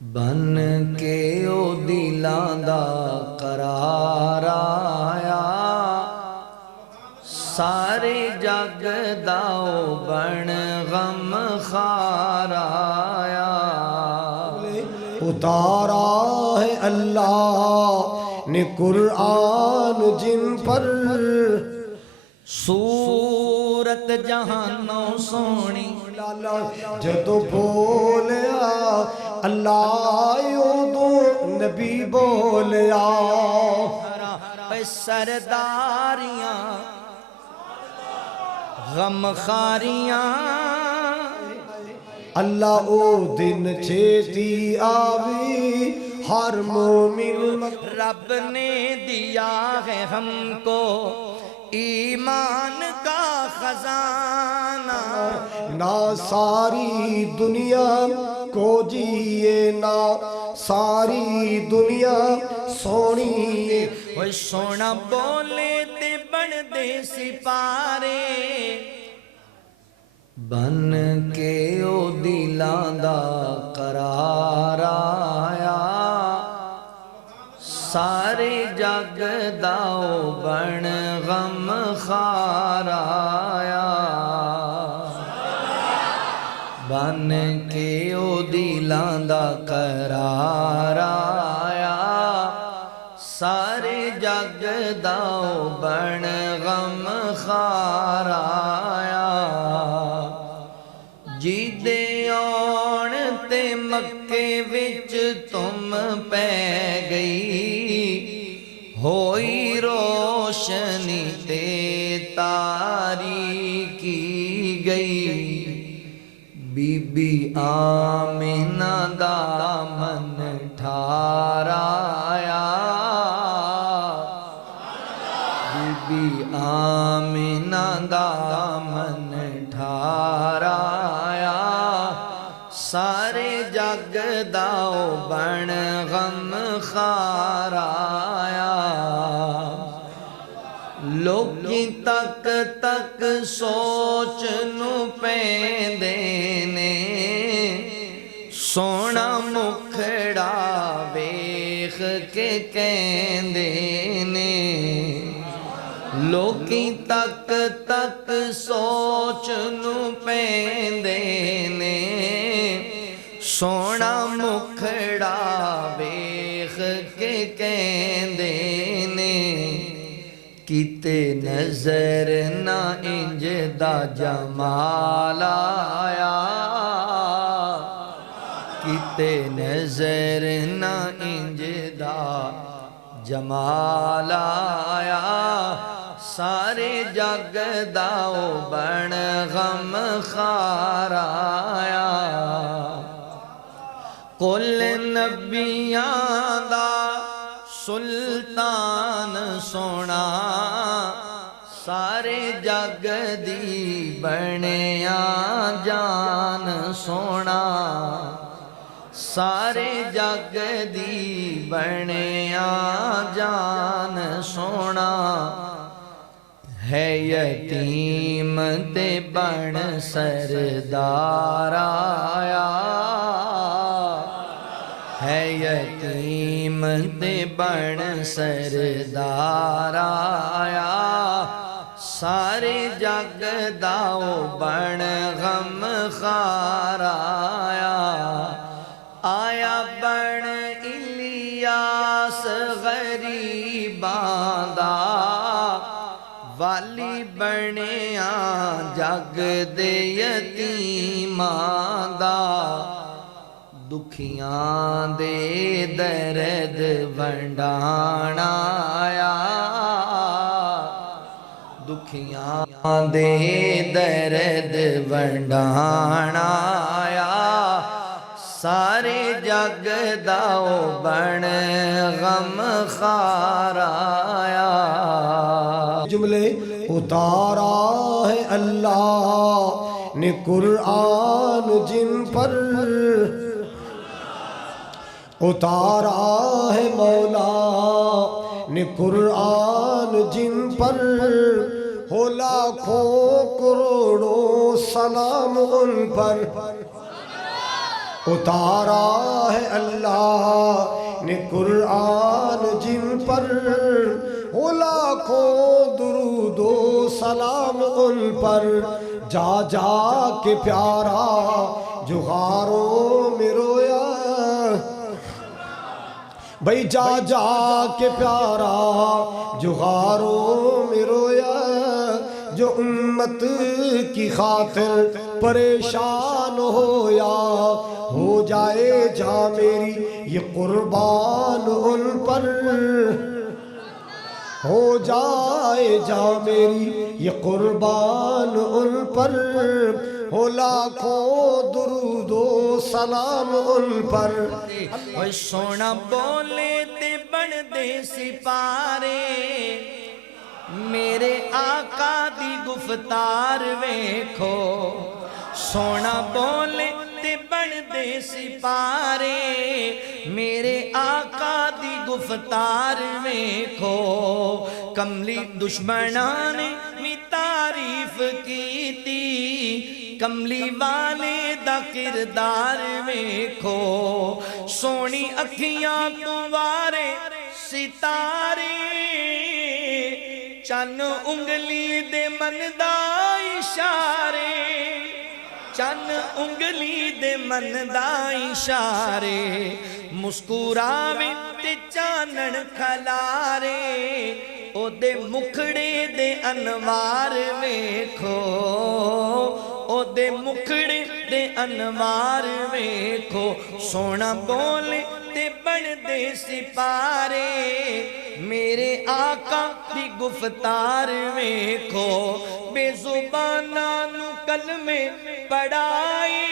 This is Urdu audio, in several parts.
بن کے او دلاں دا قرار آیا، سارے جگ دا او بن غم خار آیا۔ اتارا ہے اللہ نے قرآن جن پر، سورت جہانوں سونی جدو بولیا اللہ یودو نبی بولیا، سرداریاں غم خاریاں، اللہ او دن چھیتی آوی ہر مومن، رب نے دیا ہے ہم کو ایمان کا خزانہ، نہ ساری دنیا کو جیے نہ ساری دنیا سونی، وہ سونا بولے تے بن دے سپارے، بن کے او دلاں دا قرار آیا، سارے جگ دا او بن غم خار آیا، بن کے او دلاں دا قرار آیا، سارے جگ دا او بن غم خار آیا، جیدے آن تے مکے وچ تم پہ گئی، ہوئی روشنی تے تاریکی گئی، بی بی آمینہ دا من ٹھار آیا، بی بی آمینہ دا من ٹھار آیا، سارے جگ دا او بن غم خار آیا، لوکی تک تک سوچ نو پیندے نے، سونا مکھڑا ویکھ کے کہندے نے، لوکی تک تک سوچ نو پیندے نے، سونا مکھڑا ویکھ کے کہندے نے، کیتے نظر نہ انج دا جمال آیا، کیتے نظر نہ انج دا جمال آیا، سارے جگ دا او بن غم خار آیا، کل نبیاں دا سلطان سونا، سارے جگ دی بنیا جان سونا، سارے جگ دی بنیا جان سونا، ہے یتیم تے بن سردار آیا، ہے یتیم تے بن سردار آیا، سارے جگ دا او بن غم خار آیا، آیا بن الیاس غریباں دا، والی بنیا جگ دے یتیماں دا، دکھیاں دے درد ونڈانا آیا، دکھیاں دے درد ونڈانا آیا، سارے جگ دا او بن غم خار آیا، جملے اتارا ہے اللہ نے قرآن جن پر، اتارا ہے مولا نے قرآن جن پر، ہو لاکھوں کروڑوں سلام ان پر، اتارا ہے اللہ نے قرآن جن پر، ہو لاکھوں درود و سلام ان پر، جا جا کے پیارا جو غاروں میں رویا، بھئی جا جا کے پیارا جو غاروں میں رویا، جو امت کی خاطر پریشان ہو جائے جا میری یہ قربان ان پر، ہو جائے جا میری یہ قربان ان پر، ہو لاکھوں درود و سلام ان پر۔ اوہ سونا بولے تے بن دے سپارے، میرے آقا دی گفتار ویکھو، سونا بولے تے بن دے سپارے، میرے آقا دی گفتار ویکھو، کملی دشمنان نے تعریف کیتی، کملی والے دا کردار ویکھو، سونی اکھیاں تمہارے ستارے، چن انگلی دے من دا اشارے، چن انگلی دے من دا اشارے، مسکراوے تے چانن کھلارے، او دے مکھڑے دے انوار ویکھو، او دے مکھڑے دے انوار ویکھو، سونا بولے تے بن دے سپارے، میرے آقا دی گفتار ویکھو، بے زبانہ نو کلمے پڑھائے،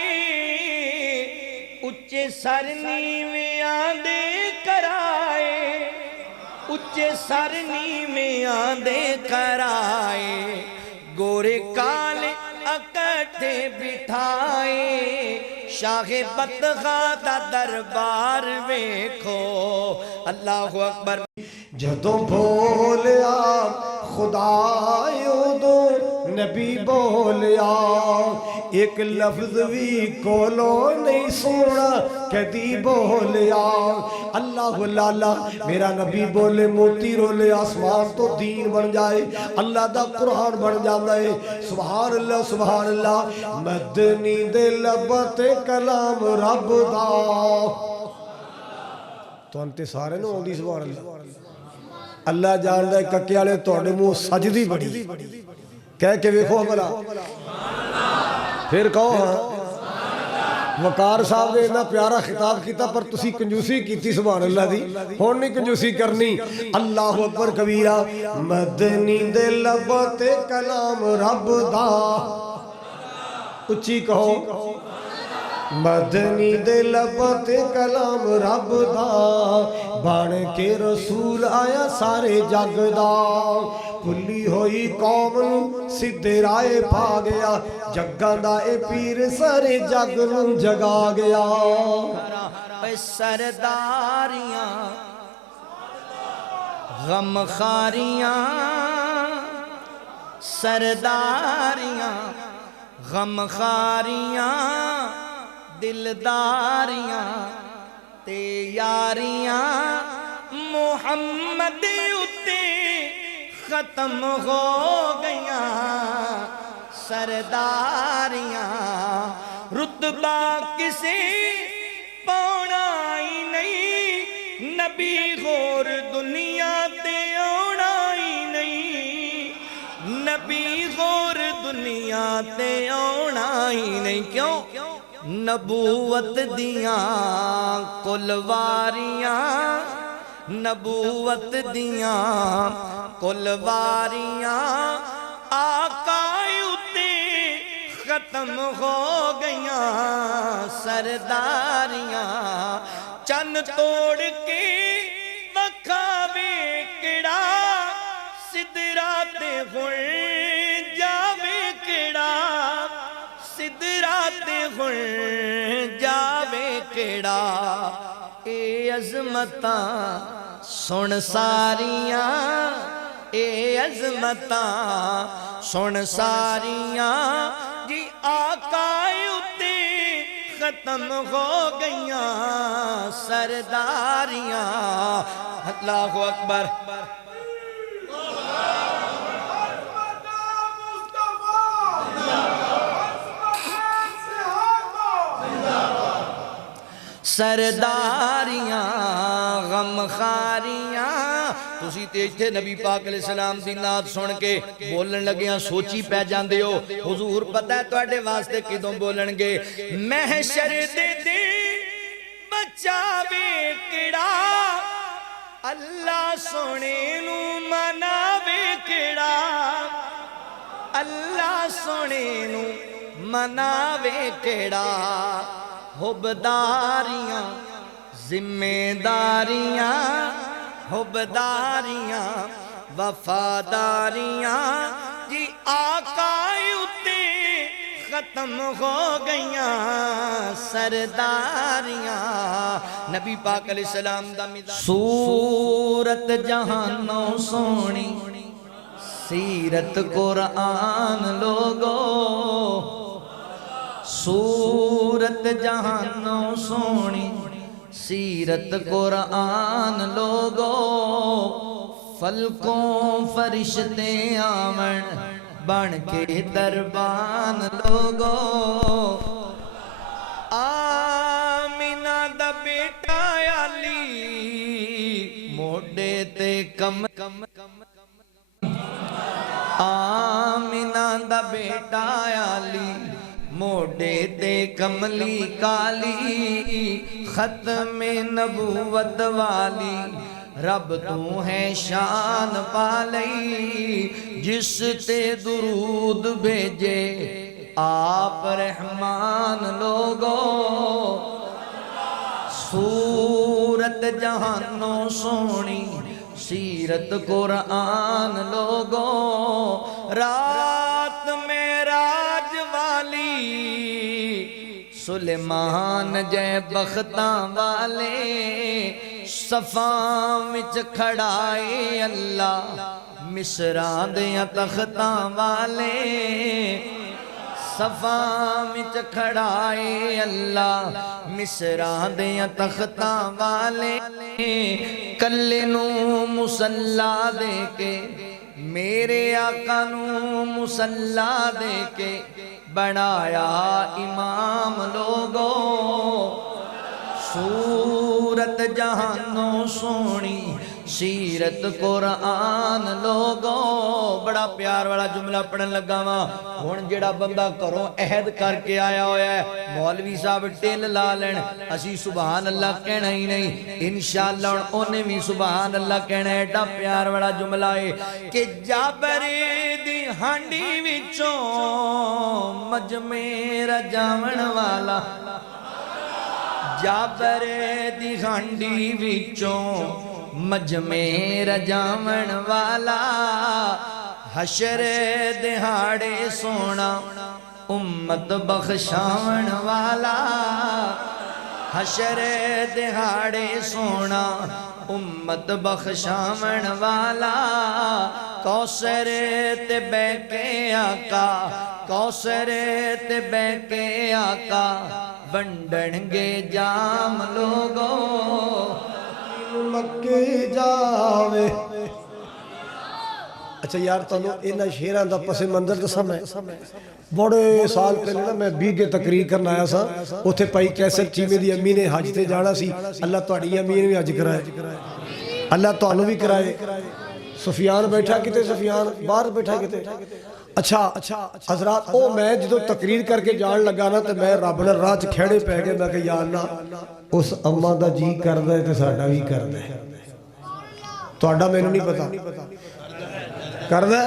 اچھے سر نیویں آندے کرائے، اچھے سر نیویں آندے کرائے، گورے کالے اکٹھے بٹھائے، شاہ بدخاں دا دربار ویکھو، اللہ اکبر۔ جدوں بولیا خدا دو نبی بولیا، ایک لفظ بھی کولو نہیں سونا کدی بولیا، اللہ لالا میرا نبی بولے موتی رولے، آسمان تو دین بن جائے، اللہ دا قرآن بن جاندہ ہے، سبحان اللہ سبحان اللہ، مدنی دے لبت کلام رب دا، تو انتے سارے نو ہوندی سبحان اللہ، اللہ جاندہ ہے ککے والے توڑے منہ سجدی بڑی، کہہ کے ویکھو بلا، پھر کہو ہاں، وقار صاحب نے اتنا پیارا خطاب کیتا پر تسی کنجوسی کیتی سبحان اللہ دی، ہون نہیں کنجوسی کرنی، اللہ اکبر کبیرہ، مدنی دے لبت کلام رب دا، اچھی کہو، مدنی دے لبت کلام رب دا، بان کے رسول آیا سارے جگ دا، پھلی ہوئی قوم نو سدھے رائے پا گیا، جگاں دا اے پیر سارے جگ نو جگا گیا، سرداریاں غمخاریاں، سرداریاں غمخاریاں، دلداریاں تے یاریاں، محمد اتے ختم ہو گیاں، سرداریاں رتبہ کسی پاؤنا ہی نہیں، نبی غور دنیا تے آنا ہی نہیں، نبی غور دنیا تے آنا ہی نہیں، کیوں؟ نبوت دیاں کلواریاں، نبوت دیاں کلواریاں، آقا اتے ختم ہو گیاں، سرداریاں چن توڑ کے وکھاوے کڑا، سدرا تے ہن جاوے کڑا، سدرا تے ہن جاوے کڑا، اے عظمتاں سن ساریاں، اے عظمتاں سن ساریاں، جی آقا اتے ختم ختم ہو گئیاں سرداریاں اللہ اکبر سرداریاں غمخاریاں تسی تے ایتھے نبی پاک علیہ السلام دی نعت سن کے بولن لگیاں سوچی پہ جاندے ہو حضور پتہ ہے تواڈے واسطے کدوں بولن گے محشر دے دن بچاوے کیڑا اللہ سونے نو مناوے کیڑا اللہ سونے نو مناوے کیڑا حبداریاں ذمہ داریاں حبداریاں وفاداریاں جی آقا اتے ختم ہو گئیاں سرداریاں نبی پاک علیہ السلام دا مزاج صورت جہانوں سونی سیرت قرآن لوگو صورت جہانوں سونی سیرت قرآن لوگو فلکوں فرشتے آمن بن کے دربان لوگو آمینہ دا بیٹا علی موڈے تے کم آمینہ دا بیٹا علی موڈے تے کملی کالی ختم نبوت والی رب تو ہے شان پالی جس تے درود بھیجے آپ رحمان لوگو صورت جہانوں سونی سیرت قرآن لوگو رات معراج والی سلیمان جے بختاں والے صفاں وچ کھڑائے اللہ مصراں دیاں تختاں والے صفاں وچ کھڑائے اللہ مصراں دیاں تختاں والے کلے نو مصلا دے کے میرے آقا نو مصلا دے کے بنایا امام لوگو صورت جہانوں سونی سیرت قرآن لوگو بڑا پیار والا جملہ پڑھن لگا وہاں ہون جڑا بندہ کروں عہد کر کے آیا ہویا ہے مولوی صاحب ٹیل لا لین اسی سبحان اللہ کہنا ہی نہیں انشاءاللہ انہیں بھی سبحان اللہ کہنا ہے ایڈا پیار والا جملہ ہے کہ جابر دی ہانڈی وچوں مجمع رجاون والا جابر دی ہانڈی وچوں مجمع رجاون والا حشر دہاڑے سونا امت بخشاون والا حشر دہاڑے سونا امت بخشاون والا کوثر تے بے کے آقا کوثر تے بے کے آقا ونڈن گے جام لوگو مکے جاوے اچھا یار تانوں انہاں شیراں دا پس منظر دساں میں بڑے سال پہلے نا میں بیگے تقریر کرنا آیا سا اوتھے پائی کیسٹ چیمے دی امی نے حج تے جانا سی اللہ تہاڈی امی نے بھی حج کرائے اللہ تانوں بھی کرائے سفیان بیٹھا کتے سفیان باہر بیٹھا کتے اچھا حضرات او میں جدو تقریر کر کے جان لگا نا تے میں رب نے راہ چ کھڑے پہ گئے میں کہ یا اللہ اس اماں دا جی کردا ہے تے ساڈا بھی کردا ہے تہاڈا مینوں نہیں پتا کردا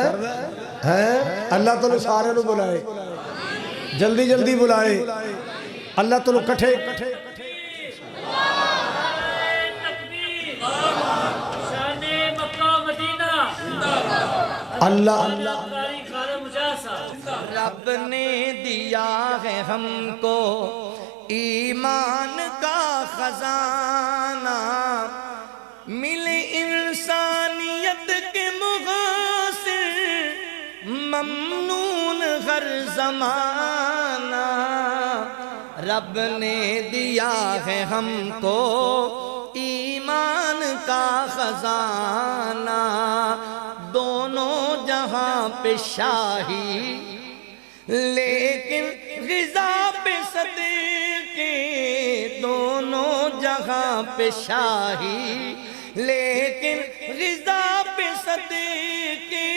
ہے اللہ تعالی سارے نو بلائے جلدی جلدی بلائے اللہ تعالی کٹھے اللہ رب نے دیا ہے ہم کو ایمان کا خزانہ ملے انسانیت کے مغاصر ممنون ہر زمانہ رب نے دیا ہے ہم کو ایمان کا خزانہ، دونوں جہاں پہ شاہی لیکن غذا پہ صدقے، دونوں جہاں پہ شاہی لیکن غذا پہ صدقے،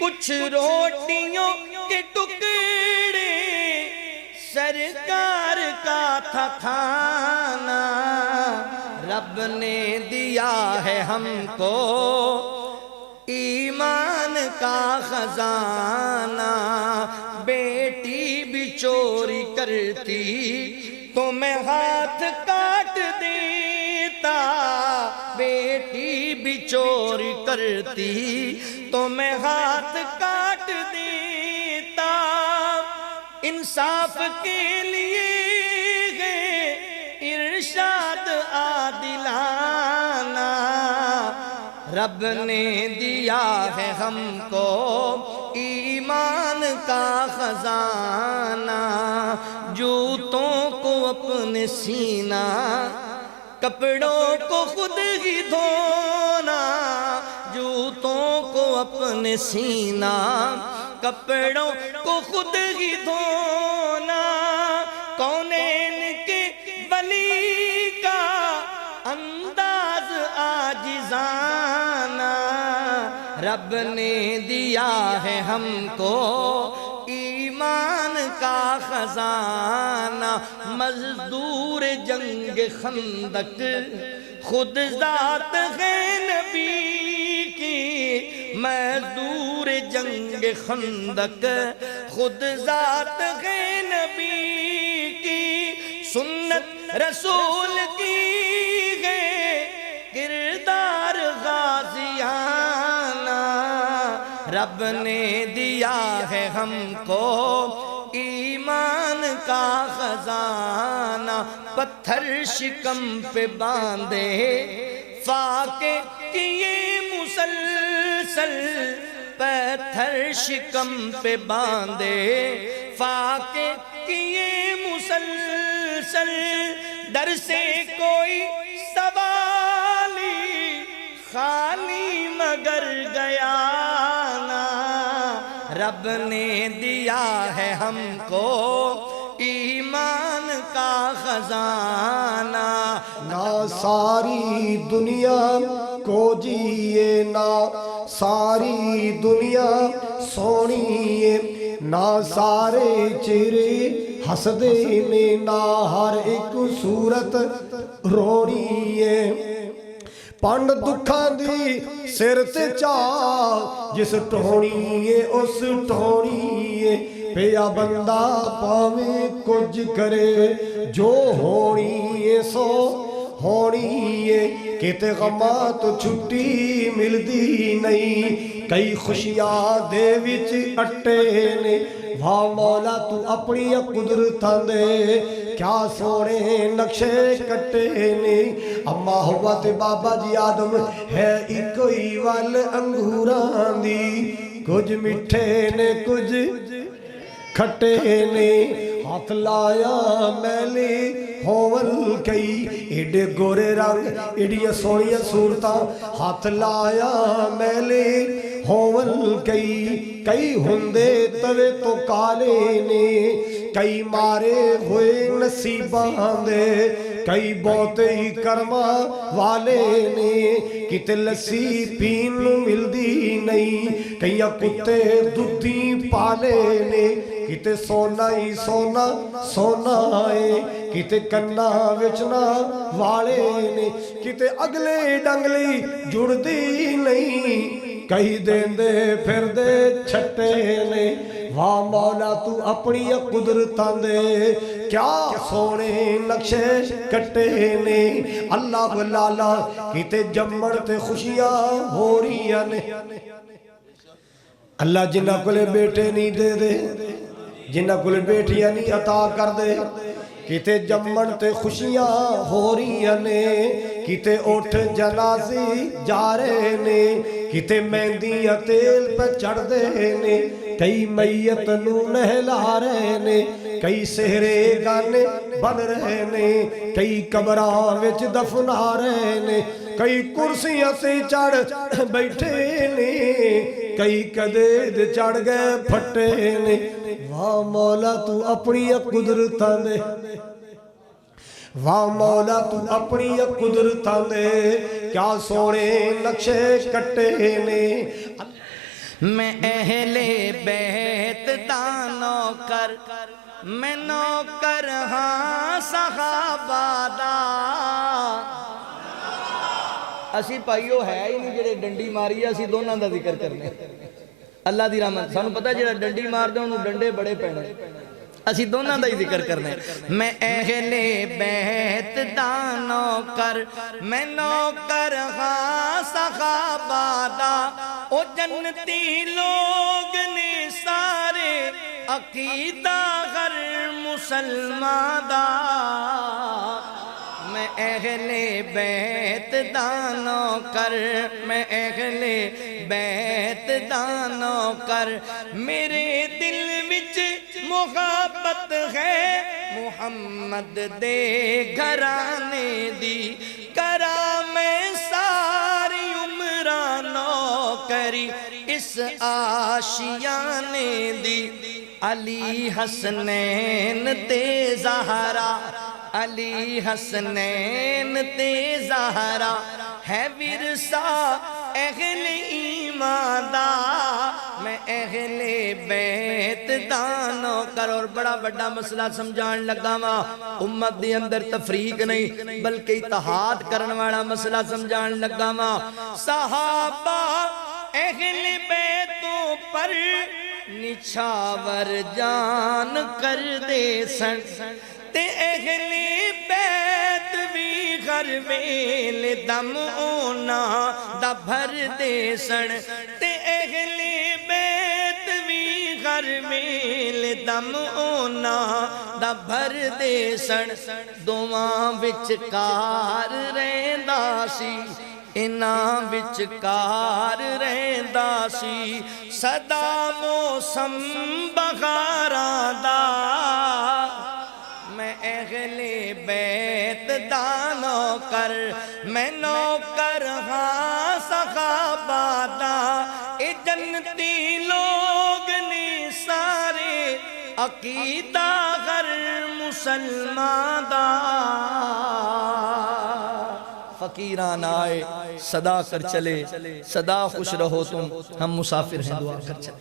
کچھ روٹیوں کے ٹکڑے سرکار کا تھا کھانا، رب نے دیا ہے ہم کو ایمان کا خزانہ، بیٹی بھی چوری کرتی تو میں ہاتھ کاٹ دیتا، بیٹی بھی چوری کرتی تو میں ہاتھ کاٹ دیتا، انصاف کے لیے ہے ارشاد عادلانہ، رب نے دیا ہے ہم کو ایمان کا خزانہ، جوتوں کو اپنے سینہ کپڑوں کو خود ہی دھونا، جوتوں کو اپنے سینہ کپڑوں کو خود ہی دھونا، کونین کے ولی کا انداز عاجزانہ، رب نے دیا ہے ہم کو ایمان کا خزانہ، مزدور جنگ خندق خود ذات ہے نبی کی، مزدور جنگ خندق خود ذات ہے نبی کی، سنت رسول کی ہے کردار غازیانہ، رب نے دیا ہے ہم کو ایمان کا خزانہ، پتھر شکم پہ باندھے فاقے کیے مسلسل، پتھر شکم پہ باندھے فاقے کیے مسلسل، در سے کوئی سوالی خالی مگر گیا نا، رب نے دیا ہے ہم کو ایمان کا خزانہ، نہ ساری دنیا کو جیے نہ ساری دنیا سونیے، نہ سارے چہرے ہسدے نے نہ ہر ایک صورت رونیے، پنڈ دکھاں دی سر تے چا جس ٹھونیے اس ٹھونیے، پیا بندہ پاویں کچھ کرے جو ہونیے سو ہونیے، کتے غماں تو چھٹی ملدی نہیں، کئی خوشیاں دے وچ اٹے نے، واہ مولا تو اپنی قدرتاں دے کیا سونے نقشے کٹے نے، اما ہوا تے بابا جی آدم ہے اکوئی وال انگوراں دی، کچھ مٹھے نے کچھ کھٹے نے، ہاتھ لایا میلی ہون کئی ایڈے گورے رنگ ایڈیاں سونیاں صورتاں، ہاتھ لایا میلی ہون کئی ہندے توے تو کالے نے، کئی مارے ہوئے نصیباں دے، کئی بہتے ہی کرما والے نے، کتے لسی پین ملدی نہیں، کئی کتے دودھی پالے نے، کتے سونا ہی سونا سونا ہے، کتے کنا وچنا والے نے، کتے اگلے ڈنگلی جڑ دی نہیں، کئی دین دے پھر دے چھٹے نے، واہ مولا تو اپنی قدرتاں دے کیا سونے نقشے کٹے نے، اللہ لالا کتے جمڑ تے خوشیاں ہو رہی نے، اللہ جنہ کلے بیٹے نہیں دے دے، جنہ کلے بیٹیاں نہیں عطا کر دے، کتے جمن تے خوشیاں ہو رہی نے، کتے اٹھ جنازی جا رہے نے، کتے مہندیاں تیل پہ چڑھ دے نے، کئی میت نو نہلا رہے نے، کئی سہرے گانے بن رہے نے، کئی قبراں وچ دفنا رہے نے، کئی کرسیاں سے چڑھ بیٹھے نے، کئی قدید چڑھ گئے پھٹے نے۔ واہ مولا تو اپنی قدرتاں دے، واہ مولا تو اپنی قدرتاں دے کیا سونے نقشے کٹے نے۔ میں اہل بیت دا نوکر، میں نوکر ہاں صحابہ دا۔ اسی پائیو ہے ہی نہیں جڑے ڈنڈی ماری ہے، اسی دونوں دا ذکر کرنے۔ اللہ دی رحمت سانو پتہ ہے جڑا ڈنڈی مار دے انہوں ڈنڈے بڑے پینے، اسی دونوں دا ہی ذکر کرنے۔ میں اہل بیت دا نوکر، میں نوکر ہاں صحابہ دا۔ او جنتی لوگ نے سارے عقیدہ غر مسلمان دا۔ میں اہل بیت دا نوکر، میں اہل بیت دا نوکر، میرے دل وچ محبت ہے محمد دے گھرانے دی۔ کرا میں ساری عمرہ نوکری اس آشیانے دی۔ علی حسنین تے زہرا، علی حسنین تے زہرا ہے ورثہ اہل ایمان دا۔ میں اہل بیت دا نوکر، اور بڑا بڑا مسئلہ سمجھان لگا وا، امت دی اندر تفریق نہیں بلکہ اتحاد کرن والا مسئلہ سمجھان لگا وا۔ صحابہ اہل بیتوں پر نچھاور جان کر دے سن، تے اہل بیت بھی گھر ویل دم اونا دا بھر دے سن، تے اہل بیت بھی گھر ویل دم اونا دا بھر دے سن۔ دوواں وچکار رہندا سی، انہاں وچکار رہندا سی، سدا موسم بہاراں دا۔ میں اہل بیت دا نوکر، میں نوکر ہاں صحابہ دا۔ اے جنتی لوگ نے سارے عقیدہ غر مسلمان دا۔ فقیران آئے صدا کر چلے، صدا خوش رہو تم، ہم مسافر ہیں دعا کر چلے۔